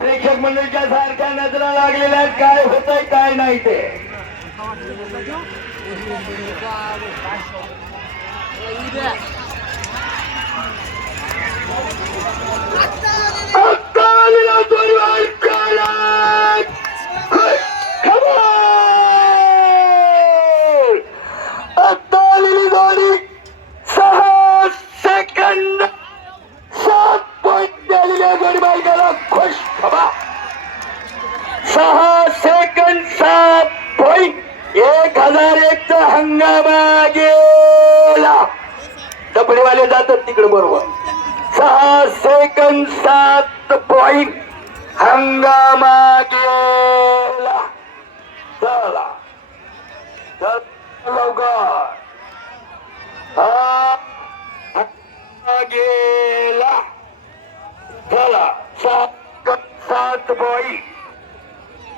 प्रेक्षक मंडळीच्या सारख्या नजरा लागलेल्या काय होतंय काय नाही ते खुश खबा 6 सेकंद 7 पॉइंट 1001 चा हंगामा गेला. डबडेवाले जातात तिकडे बरोबर. 6 सेकंद 7 पॉइंट हंगामा गेला. चला लवकर गेला. चला 7 पॉइंट